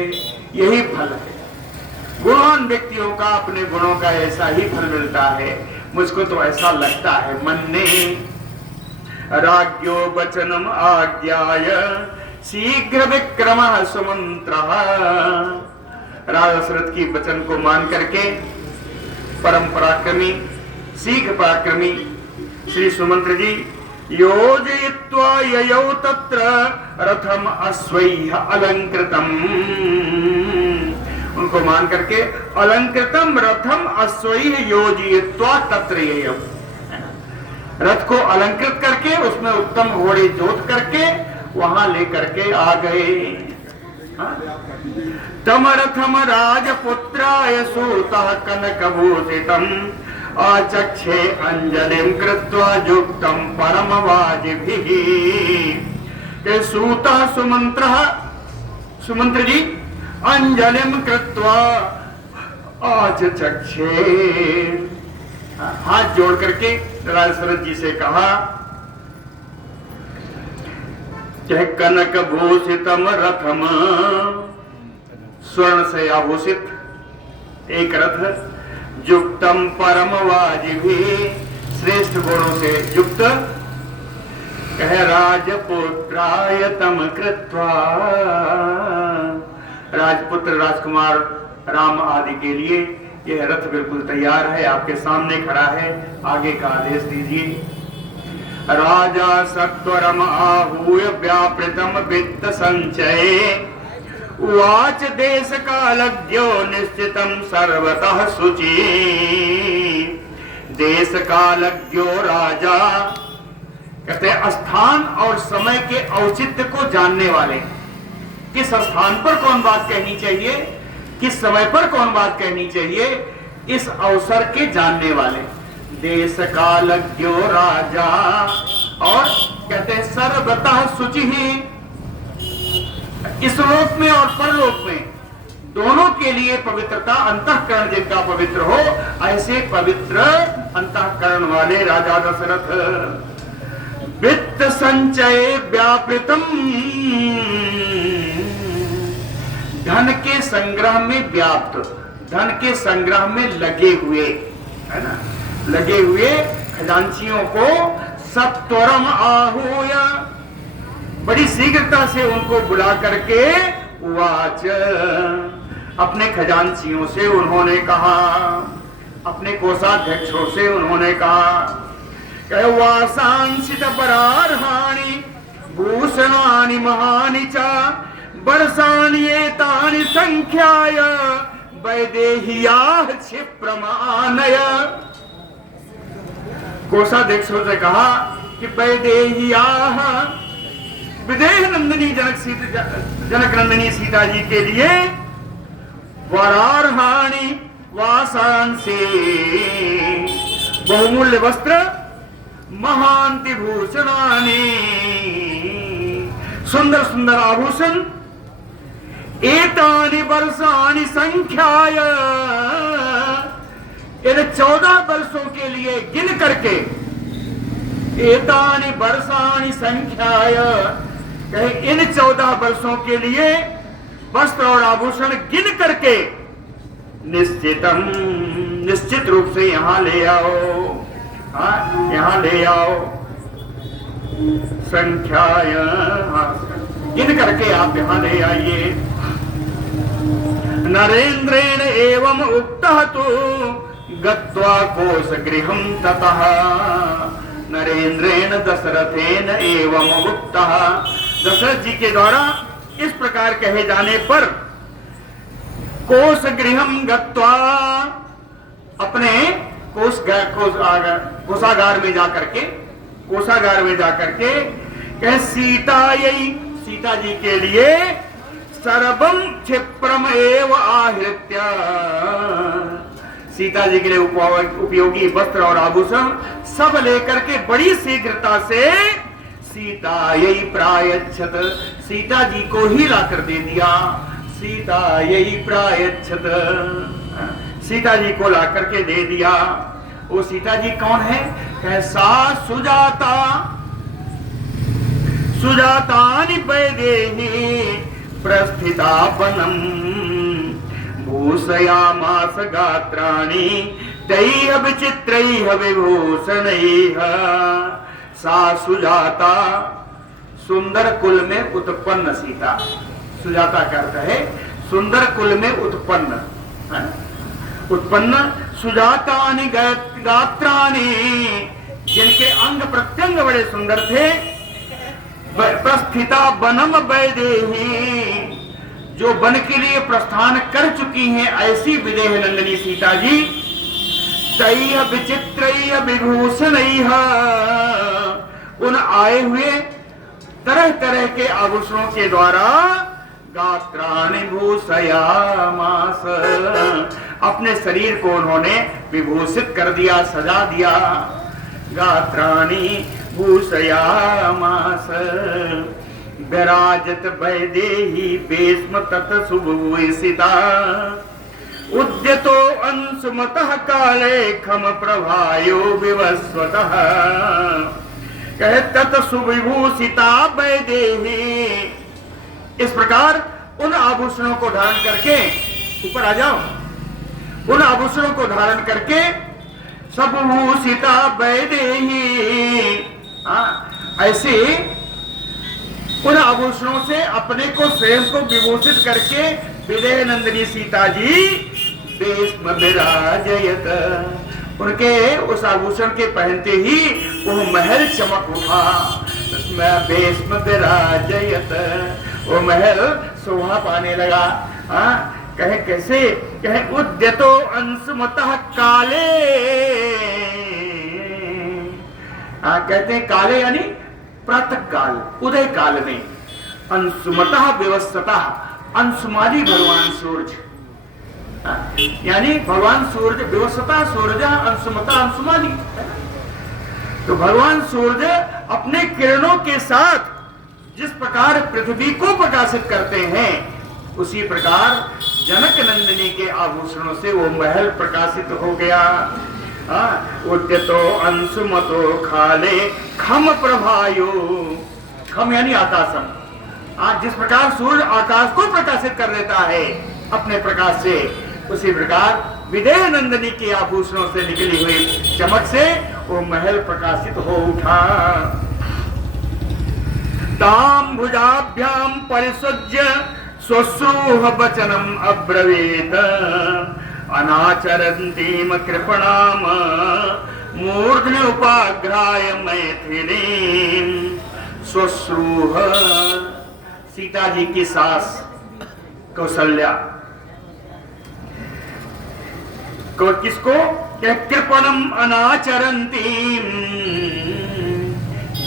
यही फल है। गुणवान व्यक्तियों का अपने गुणों का ऐसा ही फल मिलता है। मुझको तो ऐसा लगता है। मन्ने राज्ञो वचनम आज्ञाय शीघ्र विक्रम सुमंत्र। राजा दशरथ की वचन को मान करके परम पराक्रमी शीघ्र पराक्रमी श्री सुमंत्र जी योजयित्वा ययौ तत्र रथम अश्वैः अलंकृतम, उनको मान करके अलंकृतम रथम अश्वैः योजयित्वा तत्र ययौ, रथ को अलंकृत करके उसमें उत्तम घोड़े जोत करके वहां लेकर के आ गए। तम रथम राजपुत्राय सूतः कनकभूषितम आचक्षे अंजलिं कृत्वा युक्तं परमवाजिभिः। के सूतः सुमंत्र जी अंजलिं कृत्वा आचक्षे, हाथ जोड़ करके राजा दशरथ जी से कहा कि कनक भूषितम रथम, स्वर्ण से आभूषित एक रथ, युक्तम परम वाजिभिः, श्रेष्ठ गुणों से युक्त, कह राजपुत्राय तम कृत्वा, राजपुत्र राजकुमार राम आदि के लिए यह रथ बिल्कुल तैयार है, आपके सामने खड़ा है, आगे का आदेश दीजिए। राजा सत्वरम आहूय व्यापृतम वित्त संचये उवाच देश कालज्ञो निश्चितम सर्वतः शुचि। देश कालज्ञो राजा कहते स्थान और समय के औचित्य को जानने वाले, किस स्थान पर कौन बात कहनी चाहिए, किस समय पर कौन बात कहनी चाहिए, इस अवसर के जानने वाले। देश कालज्ञो राजा, और कहते हैं सर्वतः शुचि ही, इस लोक में और परलोक में दोनों के लिए पवित्रता, अंतःकरण जिनका पवित्र हो, ऐसे पवित्र अंतःकरण वाले राजा दशरथ। वित्त संचय व्यापृतम, धन के संग्रह में व्याप्त, धन के संग्रह में लगे हुए, है ना, लगे हुए खजांचियों को सत्वरम आहूया, बड़ी शीघ्रता से उनको बुला करके वाच, अपने खजांचियों से उन्होंने कहा, अपने कोषाध्यक्षों से उन्होंने कहा, वासांसित परार्हाणि भूषणानि महानि च वर्षाणि एतानि संख्याय वैदेह्याः क्षिप्रमानय। कोषाध्यक्षों से कहा कि वैदेह्याः, विदेह नंदिनी जनक नंदिनी सीता जी के लिए वरार्हाणि वासांसे, बहुमूल्य वस्त्र, महांति भूषणानि, सुंदर सुंदर आभूषण, एतानि वर्षाणि संख्याय, इन 14 वर्षों के लिए गिन करके, एतानि वर्षाणि संख्याय, इन 14 वर्षों के लिए वस्त्र और आभूषण गिन करके निश्चितम, निश्चित रूप से यहां ले आओ, यहां ले आओ, संख्याय, गिन करके आप यहां ले आइए। नरेंद्रेण एवं उक्तः तो गत्वा कोशगृहं ततः, नरेंद्रेण दशरथेन एवं उक्तः, दशरथ जी के द्वारा इस प्रकार कहे जाने पर कोशगृहं गत्वा, अपने कोषागार में जाकर के, कोषागार में जाकर के कह सीतायै, सीता जी के लिए सर्वं क्षिप्रम एव आहृत्य, सीता जी के लिए उपयोगी वस्त्र और आभूषण सब लेकर के बड़ी शीघ्रता से सीता यही प्रायच्छत, सीता जी को ही लाकर दे दिया। सीता यही प्रायच्छत, सीता जी को लाकर के दे दिया। वो सीता जी कौन है? कैसा सुजाता, सुजातानि वैदेही प्रस्थिता वनम भूषयामास गात्राणि तैः विचित्रैः विभूषणैः। सा सुजाता सुंदर कुल में उत्पन्न सीता। सुजाता का अर्थ है सुंदर कुल में उत्पन्न, उत्पन्न सुजातानि गात्राणि, जिनके अंग प्रत्यंग बड़े सुंदर थे। प्रस्थिता वनम वैदेही, जो वन के लिए प्रस्थान कर चुकी हैं ऐसी विदेह नंदिनी सीता जी। तैः विचित्रैः विभूषणैः, उन आए हुए तरह तरह के आभूषणों के द्वारा गात्राणि भूषयामास, अपने शरीर को उन्होंने विभूषित कर दिया, सजा दिया। गात्राणि भूषयामास विराजत वैदेही वेश्म तत सुभूषिता। उद्यतो अंशुमतः काले खम प्रभायो विवस्वतः। कहे तत सुविभूषिता वैदेही, इस प्रकार उन आभूषणों को धारण करके, ऊपर आ जाओ, उन आभूषणों को धारण करके सबभूषिता वैदेही, ऐसे उन आभूषणों से अपने को स्वयं को विभूषित करके विदेह नंदिनी सीता जी वेश्म विराजयत, उनके उस आभूषण के पहनते ही वो महल चमक उठा। उसमें वेश्म विराजयत, वो महल शोभा पाने लगा। कहे कैसे? कहे उद्यतो अंशुमतः काले, कहते हैं काले यानी प्रातः काल, उदय काल में। अंशुमतः व्यवस्थतः, अंशुमाली भगवान सूरज, यानी भगवान सूरज व्यवस्था सूरज अंशुमता अंशुमाली। तो भगवान सूरज अपने किरणों के साथ जिस प्रकार पृथ्वी को प्रकाशित करते हैं, उसी प्रकार जनक नंदिनी के आभूषणों से वो महल प्रकाशित हो गया। उद्यतो अंशुमतो खाले खम प्रभायो, खम यानी आकाशम। जिस प्रकार सूर्य आकाश को प्रकाशित कर देता है अपने प्रकाश से, उसी प्रकार विदेह नंदिनी के आभूषणों से निकली हुई चमक से वो महल प्रकाशित हो उठा। ताम भुजाभ्याम परिसज्य स्वश्रूह वचनम अब्रवीत। अनाचरन्तीम कृपणाम मूर्ध्नि उपाग्राय मैथिलीं। स्वश्रूह, सीता जी की सास कौशल्या, किसको? कृपणम अनाचरन्तीम,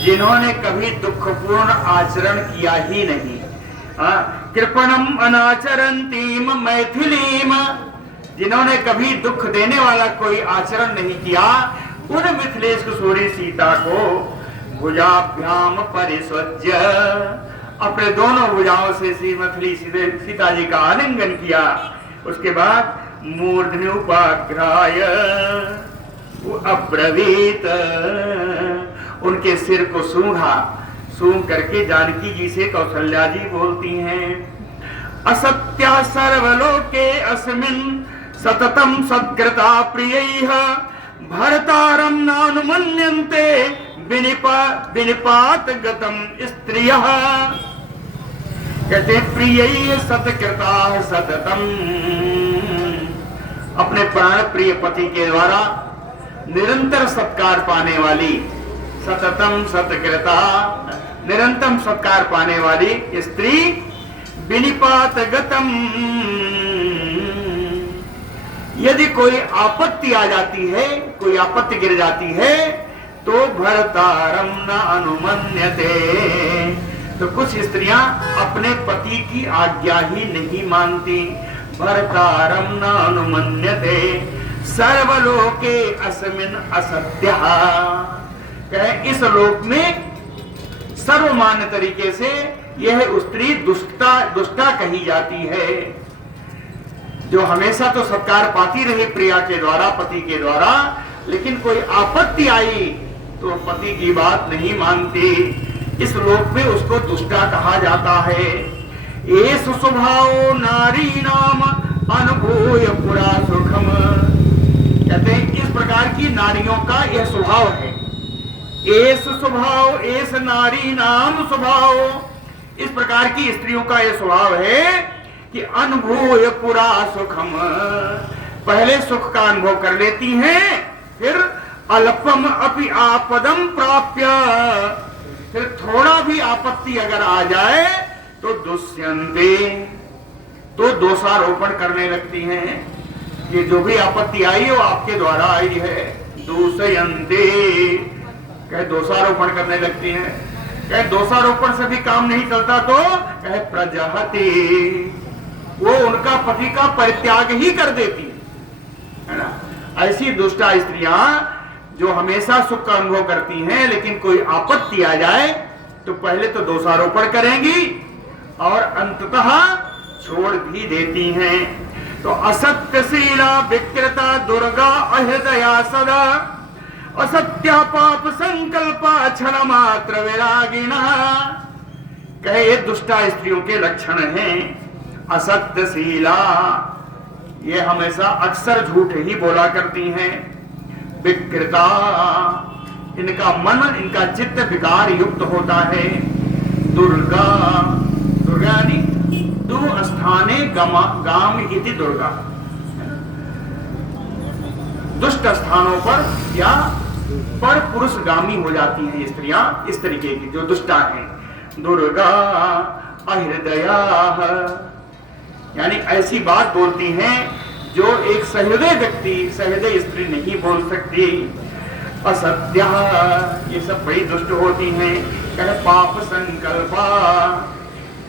जिन्होंने कभी दुखपूर्ण आचरण किया ही नहीं। कृपणम अनाचरन्तीम मैथिलीम, जिन्होंने कभी दुख देने वाला कोई आचरण नहीं किया, उन मिथिलेश किशोरी सीता को भुजाभ्याम परिस्वज्य, अपने दोनों भुजाओं से श्रीमती सीता जी का आलिंगन किया। उसके बाद मूर्धन्युपाग्राय अब्रवीत, उनके सिर को सूंघा। सूंघ करके जानकी जी से कौशल्या जी बोलती हैं, असत्या सर्वलोके अस्मिन् सततम सत्कृता प्रियैः भर्तारं नानुमन्यन्ते विनिपात गतम स्त्रियः। कहते प्रियैः सत्कृता सततम, अपने प्राण प्रिय पति के द्वारा निरंतर सत्कार पाने वाली, सततम सत्कृता, निरंतर सत्कार पाने वाली स्त्री। विनिपात गतम, यदि कोई आपत्ति आ जाती है, कोई आपत्ति गिर जाती है, तो भर्तारम न अनुमन्यते, तो कुछ स्त्रियां अपने पति की आज्ञा ही नहीं मानती। भर्तारम न अनुमन्यते सर्वलोके अस्मिन् असत्यः, कहे इस लोक में सर्वमान्य तरीके से यह स्त्री दुष्टा कही जाती है, जो हमेशा तो सत्कार पाती रही प्रिया के द्वारा, पति के द्वारा, लेकिन कोई आपत्ति आई तो पति की बात नहीं मानती। इस लोक में उसको दुष्टा कहा जाता है। एस स्वभाव नारी नाम अनुभूय पुरा सुखम। कहते हैं इस प्रकार की नारियों का यह स्वभाव है। एस स्वभाव, एस नारी नाम स्वभाव, इस प्रकार की स्त्रियों का यह स्वभाव है कि अनुभूय पुरा सुखम, पहले सुख का अनुभव कर लेती हैं, फिर अल्पम अपि आपदम प्राप्य, फिर थोड़ा भी आपत्ति अगर आ जाए तो दुष्यंते, तो दोषारोपण करने लगती हैं कि जो भी आपत्ति आई वो आपके द्वारा आई है। दूषयंते, कहे दोषारोपण करने लगती हैं। कहे दोषारोपण से भी काम नहीं चलता तो कहे प्रजहते, वो उनका पति का परित्याग ही कर देती है ना। ऐसी दुष्टा स्त्रियां जो हमेशा सुख का अनुभव करती हैं, लेकिन कोई आपत्ति आ जाए तो पहले तो दोषारोपण करेंगी और अंततः छोड़ भी देती हैं। तो असत्यशीला विकृता दुर्गा अहृदया सदा, असत्या पाप संकल्पा क्षण मात्र विरागिणा। कहे ये दुष्टा स्त्रियों के लक्षण हैं। असत्यशीला, ये हमेशा अक्सर झूठ ही बोला करती हैं। विकृता, इनका मन, इनका चित्त विकार युक्त होता है। दुर्गा, दुर्गा यानी दु स्थाने गाम इति दुर्गा, दुष्ट स्थानों पर या पर पुरुष गामी हो जाती हैं स्त्रियां, इस तरीके की जो दुष्टा हैं। दुर्गा अहृदया, यानी ऐसी बात बोलती हैं जो एक सहृदय व्यक्ति, सहृदय स्त्री नहीं बोल सकती। असत्या, ये सब बड़ी दुष्ट होती हैं। कहे पाप संकल्पा,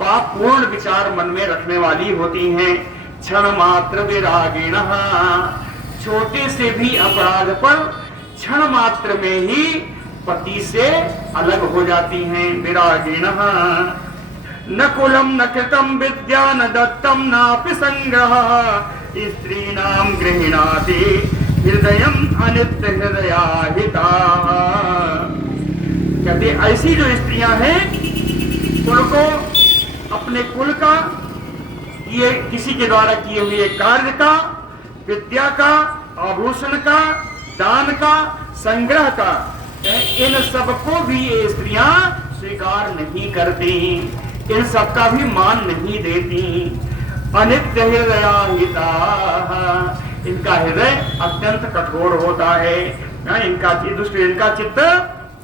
पाप पूर्ण विचार मन में रखने वाली होती हैं। क्षण मात्र विरागिणा, छोटे से भी अपराध पर क्षण मात्र में ही पति से अलग हो जाती हैं। विरागिणा न कुलम न कृतम विद्या न दत्तम नापि संग्रह, स्त्रीणाम गृह्णाति हृदयम अनित्य हृदयाहिता। कहते ऐसी जो स्त्रियां हैं, कुल को, अपने कुल का, ये किसी के द्वारा किए हुए कार्य का, विद्या का, आभूषण का, दान का, संग्रह का, इन सबको भी ये स्त्रियां स्वीकार नहीं करती, इन सबका भी मान नहीं देती। अनित्य हृदयाहिता, इनका हृदय अत्यंत कठोर होता है। इनका चित्त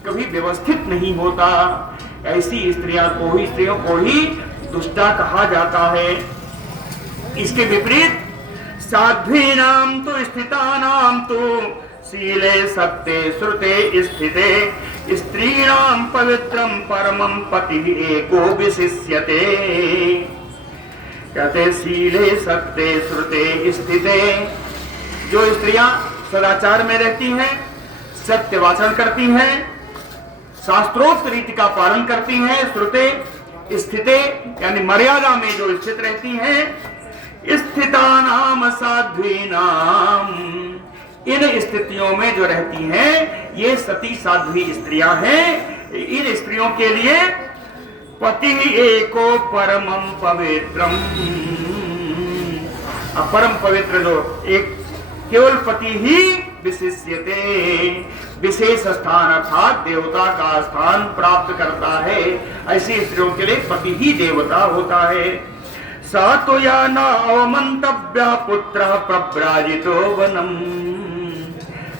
कभी व्यवस्थित नहीं होता। ऐसी स्त्रियों को ही दुष्टा कहा जाता है। इसके विपरीत साध्वीनाम तो स्थितानाम तो शीले सत्ते श्रुते स्थिते, स्त्रीणाम पवित्रम परमं पति एको विशिष्यते। कहते शीले सत्ते श्रुते स्थिते, जो स्त्रियां सदाचार में रहती हैं, सत्य वाचन करती हैं, शास्त्रोक्त रीति का पालन करती हैं, श्रुते स्थिते यानी मर्यादा में जो स्थित रहती हैं। स्थितानाम साध्वीनाम, इन स्थितियों में जो रहती हैं ये सती साध्वी स्त्रियां हैं। इन स्त्रियों के लिए पति एको परमं पवित्रम, परम पवित्र जो एक केवल पति ही विशिष्यते, विशेष स्थान अर्थात देवता का स्थान प्राप्त करता है। ऐसी स्त्रियों के लिए पति ही देवता होता है। सा तो या न अवमंतव्य पुत्र प्रव्राजितो वनम।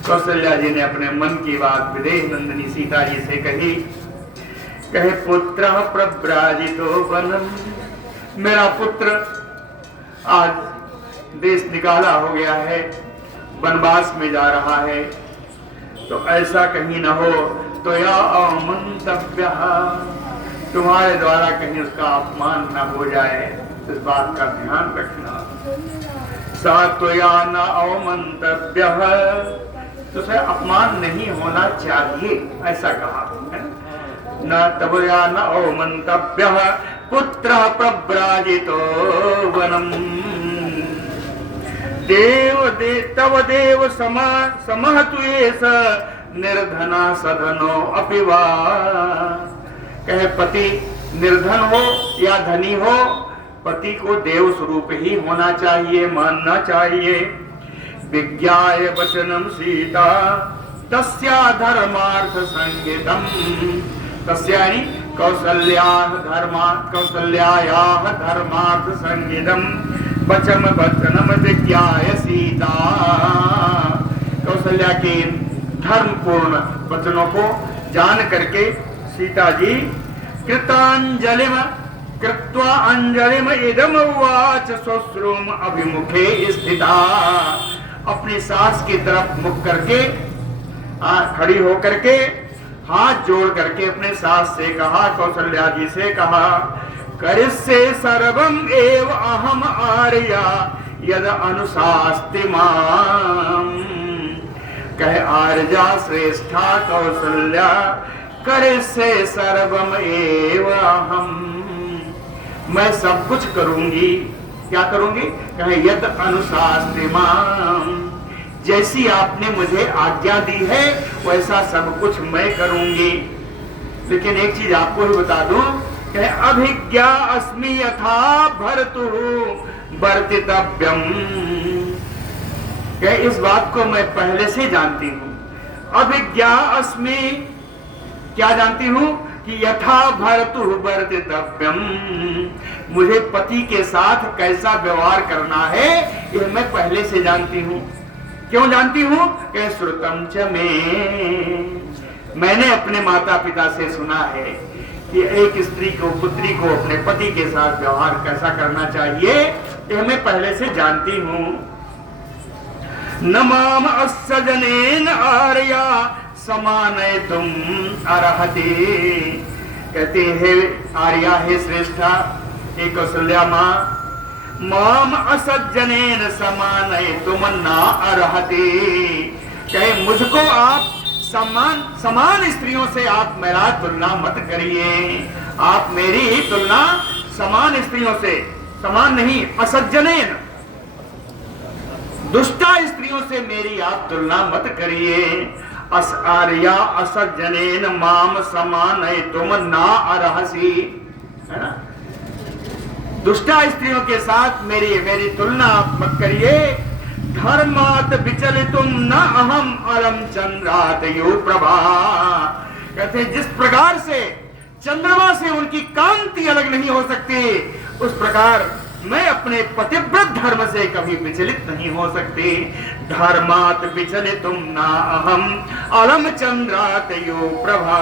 कौशल्या जी ने अपने मन की बात विदेह नंदिनी सीता जी से कही। कहे पुत्र प्रव्राजितो वनम, मेरा पुत्र आज देश निकाला हो गया है, वनवास में जा रहा है, तो ऐसा कहीं न हो तो या अमंतव्य, तुम्हारे द्वारा कहीं उसका अपमान न हो जाए, इस बात का ध्यान रखना। सात्वया न अवमंतव्य, तो उसे अपमान नहीं होना चाहिए, ऐसा कहा है। न तवया न अवमंतव्य पुत्र प्रव्राजितो वनम, तव देव समहतु एष निर्धना सधनो अपि वा। कहे पति निर्धन हो या धनी हो, पति को देव स्वरूप ही होना चाहिए, मानना चाहिए। विज्ञाय वचनम सीता तस्या धर्मार्थ संगीतम, तस्या यानी कौसल्यायाः धर्मार्थ संगीतम वचम वचनम विज्ञाय सीता। कौशल्या के धर्मपूर्ण वचनों को जान करके सीता जी कृतांजलिम कृत्वा अंजलिम इदम उवाच श्वश्रुम अभिमुखे स्थिता, अपनी सास की तरफ मुख करके खड़ी होकर के हाथ जोड़ करके अपने सास से कहा, कौशल्या जी से कहा, करिष्ये सर्वम एव अहम आर्या यद अनुशास्ति माम। कह आर्या श्रेष्ठा कौशल्या करिष्ये सर्वम एव अहम, मैं सब कुछ करूंगी। क्या करूंगी? कहे यद अनुशास्ति माम, जैसी आपने मुझे आज्ञा दी है वैसा सब कुछ मैं करूंगी। लेकिन एक चीज आपको भी बता दूं, कहे अभिज्ञा अस्मि यथा भर्तु वर्तितव्यम, कहे इस बात को मैं पहले से जानती हूं। अभिज्ञा अस्मि, क्या जानती हूं? कि यथा भर्तु वर्तितव्यम, मुझे पति के साथ कैसा व्यवहार करना है यह मैं पहले से जानती हूं। क्यों जानती हूं? कि श्रुतम च में, मैंने अपने माता पिता से सुना है कि एक स्त्री को, पुत्री को अपने पति के साथ व्यवहार कैसा करना चाहिए, यह मैं पहले से जानती हूं। न माम अस्सजनेन आर्या समानयितुम अर्हति, कहते हैं आर्या है श्रेष्ठा, हे कौशल्या मां, माम असज्जनेन समानयितुम न अर्हति, कहे मुझको आप समान स्त्रियों से आप मेरा तुलना मत करिए। आप मेरी तुलना समान स्त्रियों से, समान नहीं, असज्जनेन, दुष्टा स्त्रियों से मेरी आप तुलना मत करिए। आर्या असज्जनेन माम समानयितुम न अर्हसि, है ना? दुष्टा स्त्रियों के साथ मेरी तुलना आप मत करिए। धर्मात विचलितुम न अहम अलम चंद्रात यो प्रभा, कहते जिस प्रकार से चंद्रमा से उनकी कांति अलग नहीं हो सकती, उस प्रकार मैं अपने पतिव्रत धर्म से कभी विचलित नहीं हो सकती। धर्मात विचलितुम न अहम अलम चंद्रात यो प्रभा,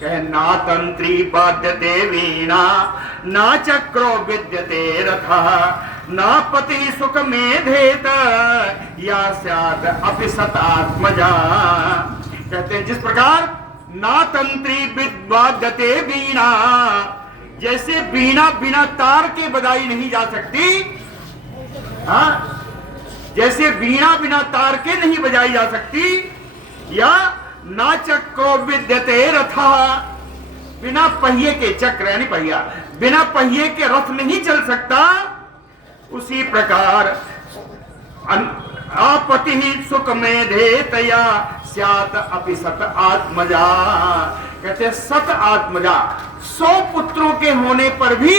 कहे ना तंत्री बाध्यते वीणा ना चक्रो विद्यते रथः ना पति सुख मेधेत या स्यात् अपि सतात्मजा, कहते हैं जिस प्रकार ना तंत्री विद्वाद्यते वीणा, जैसे वीणा बिना तार के बजाई नहीं जा सकती, हाँ, जैसे वीणा बिना तार के नहीं बजाई जा सकती, या ना चक्रो विद्यते रथा, बिना पहिए के चक्र यानी पहिया, बिना पहिए के रथ नहीं चल सकता, उसी प्रकार आपति सुख मेधेतया स्यात् अपि सत आत्मजा, कहते सत आत्मजा, 100 पुत्रों के होने पर भी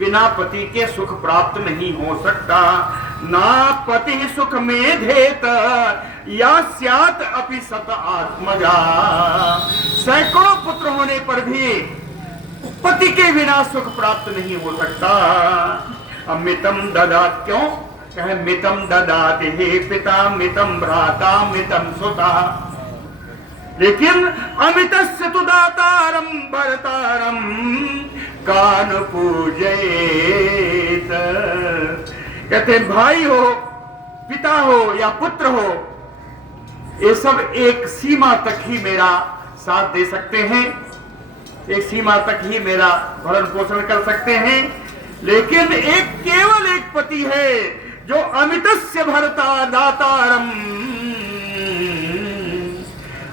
बिना पति के सुख प्राप्त नहीं हो सकता। ना पति सुख मेधेत या स्यात् अपि सत आत्मजा, सैकड़ों पुत्र होने पर भी पति के बिना सुख प्राप्त नहीं हो सकता। अमितम ददात, क्यों? कहे मितम ददाति हे पिता मितम भ्राता मितम सुता, लेकिन अमितस्य तु दातारम भरतारम कान पूजयेत, कहते भाई हो, पिता हो या पुत्र हो, ये सब एक सीमा तक ही मेरा साथ दे सकते हैं, एक सीमा तक ही मेरा भरण पोषण कर सकते हैं, लेकिन एक केवल एक पति है जो अमितस्य भरता दातारम,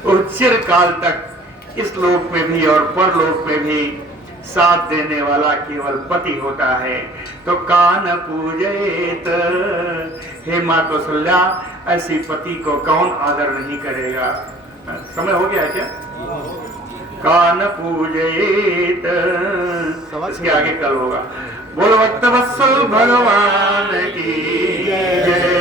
और चिरकाल तक इस लोक में भी और परलोक में भी साथ देने वाला केवल पति होता है। तो कान पूजयेत, हे मां कौशल्या, ऐसी पति को कौन आदर नहीं करेगा। समय हो गया है क्या? कान पूजित। इसके आगे कल होगा। बोलो भक्त वत्सल भगवान की जय।